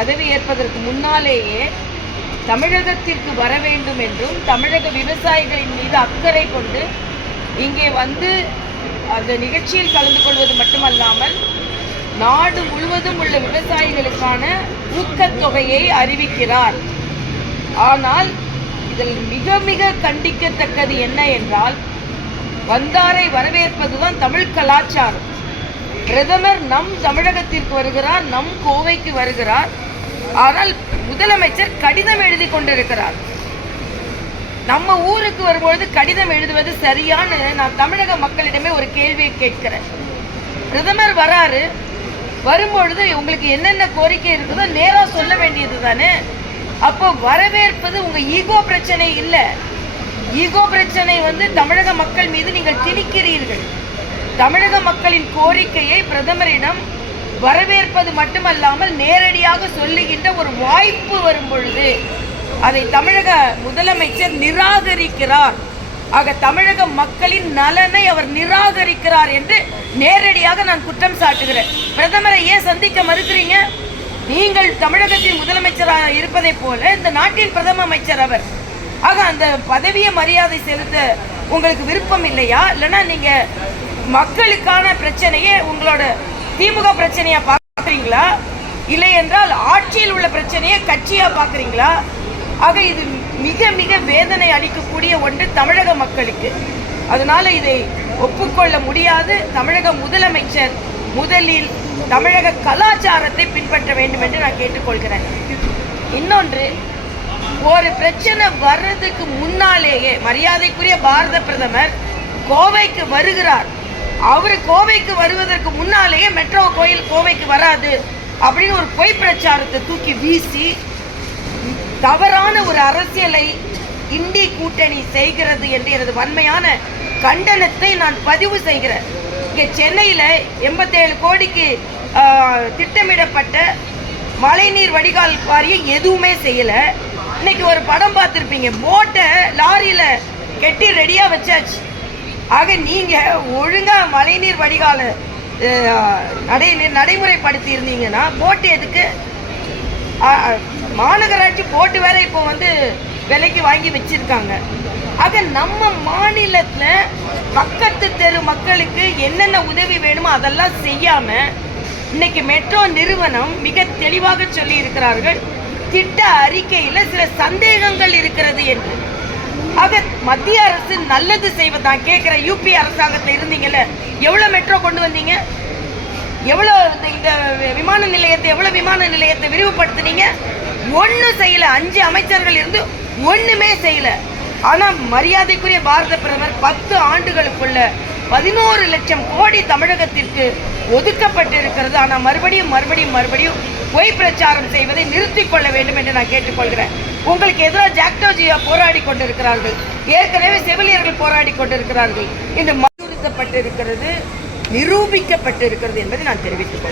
பதவி ஏற்பதற்கு முன்னாலேயே தமிழகத்திற்கு வர வேண்டும் என்றும் தமிழக விவசாயிகளின் மீது அக்கறை கொண்டு இங்கே வந்து அந்த நிகழ்ச்சியில் கலந்து கொள்வது மட்டுமல்லாமல் நாடு முழுவதும் உள்ள விவசாயிகளுக்கான ஊக்கத்தொகையை அறிவிக்கிறார். ஆனால் இதில் மிக மிக கண்டிக்கத்தக்கது என்ன என்றால் வந்தாரை வரவேற்பதுதான் தமிழ் கலாச்சாரம். பிரதமர் நம் தமிழகத்திற்கு வருகிறார் நம் கோவைக்கு வருகிறார். ஆனால் முதலமைச்சர் கடிதம் எழுதி கொண்டிருக்கிறார். நம்ம ஊருக்கு வரும்பொழுது கடிதம் எழுதுவது சரியான்னு நான் தமிழக மக்களிடமே ஒரு கேள்வியை கேட்கிறேன். பிரதமர் வராரு. வரும்பொழுது உங்களுக்கு என்னென்ன கோரிக்கை இருக்குதோ நேராக சொல்ல வேண்டியது தானே. அப்போ வரவேற்பது உங்க ஈகோ பிரச்சனை இல்லை. ஈகோ பிரச்சனை வந்து தமிழக மக்கள் மீது நீங்கள் திணிக்கிறீர்கள். தமிழக மக்களின் கோரிக்கையை பிரதமரிடம் வரவேற்பது மட்டுமல்லாமல் நேரடியாக சொல்லுகின்ற ஒரு வாய்ப்பு வரும் பொழுது அதை தமிழக முதலமைச்சர் நிராகரிக்கிறார். ஆக தமிழக மக்களின் நலனை அவர் நிராகரிக்கிறார் என்று நேரடியாக நான் குற்றம் சாட்டுகிறேன். பிரதமரை ஏன் சந்திக்க மறுக்கிறீங்க? நீங்கள் தமிழகத்தின் முதலமைச்சராக இருப்பதைப் போல இந்த நாட்டின் பிரதம அமைச்சர் அவர். ஆக அந்த பதவியை மரியாதை செலுத்த உங்களுக்கு விருப்பம் இல்லையா? இல்லைன்னா நீங்கள் மக்களுக்கான பிரச்சனையே உங்களோட திமுக பிரச்சனையா பார்க்குறீங்களா இல்லை என்றால் ஆட்சியில் உள்ள பிரச்சனையை கட்சியா பார்க்குறீங்களா ஆக இது மிக மிக வேதனை அளிக்கக்கூடிய ஒன்று தமிழக மக்களுக்கு. அதனால இதை ஒப்புக்கொள்ள முடியாது. தமிழக முதலமைச்சர் முதலில் தமிழக கலாச்சாரத்தை பின்பற்ற வேண்டும் என்று நான் கேட்டுக்கொள்கிறேன். இன்னொன்று ஒரு பிரச்சனை வர்றதுக்கு முன்னாலேயே மரியாதைக்குரிய பாரத பிரதமர் கோவைக்கு வருகிறார். அவர் கோவைக்கு வருவதற்கு முன்னாலேயே மெட்ரோ கோயில் கோவைக்கு வராது அப்படின்னு ஒரு பொய் பிரச்சாரத்தை தூக்கி வீசி தவறான ஒரு அரசியலை இந்தி கூட்டணி செய்கிறது என்று எனது வன்மையான கண்டனத்தை நான் பதிவு செய்கிறேன். இங்கே சென்னையில் எண்பத்தேழு கோடிக்கு திட்டமிடப்பட்ட மழைநீர் வடிகால் வாரியம் எதுவுமே செய்யலை. இன்னைக்கு ஒரு படம் பார்த்துருப்பீங்க. போட்டை லாரியில் கெட்டி ரெடியாக வச்சாச்சு. ஆக நீங்கள் ஒழுங்காக மழைநீர் வடிகால ஆஹ், நடை நடைமுறைப்படுத்தி இருந்தீங்கன்னா போட்டு எதுக்கு? மாநகராட்சி போட்டு வேற இப்போ வந்து விலைக்கு வாங்கி வச்சிருக்காங்க. ஆக நம்ம மாநிலத்தில் பக்கத்து தெரு மக்களுக்கு என்னென்ன உதவி வேணுமோ அதெல்லாம் செய்யாமல் இன்னைக்கு மெட்ரோ நிறுவனம் மிக தெளிவாக சொல்லி இருக்கிறார்கள் திட்ட அறிக்கையில் சில சந்தேகங்கள் இருக்கிறது என்று. ஆக மத்திய அரசு நல்லது செய்வதான் கேட்குற யூபி அரசாங்கத்தில் இருந்தீங்கல்ல? எவ்வளோ மெட்ரோ கொண்டு வந்தீங்க? எவ்வளோ இந்த இந்த விமான நிலையத்தை எவ்வளோ விமான நிலையத்தை விரிவுபடுத்துனீங்க? ஒன்றும் செய்யலை. அஞ்சு அமைச்சர்கள் இருந்து ஒன்றுமே செய்யலை. ஆனால் மரியாதைக்குரிய பாரத பிரதமர் பத்து ஆண்டுகளுக்குள்ள பதினோரு லட்சம் கோடி தமிழகத்திற்கு ஒதுக்கப்பட்டு இருக்கிறது ஆனால் மறுபடியும் மறுபடியும் மறுபடியும் பொய் பிரச்சாரம் செய்வதை நிறுத்திக் கொள்ள வேண்டும் என்று நான் கேட்டுக்கொள்கிறேன். உங்களுக்கு எதிராக ஜாக்டோஜியா போராடி கொண்டிருக்கிறார்கள். ஏற்கனவே செவிலியர்கள் போராடி கொண்டிருக்கிறார்கள். இன்று மறுத்தப்பட்டிருக்கிறது நிரூபிக்கப்பட்டிருக்கிறது என்பதை நான் தெரிவித்துக் கொள்கிறேன்.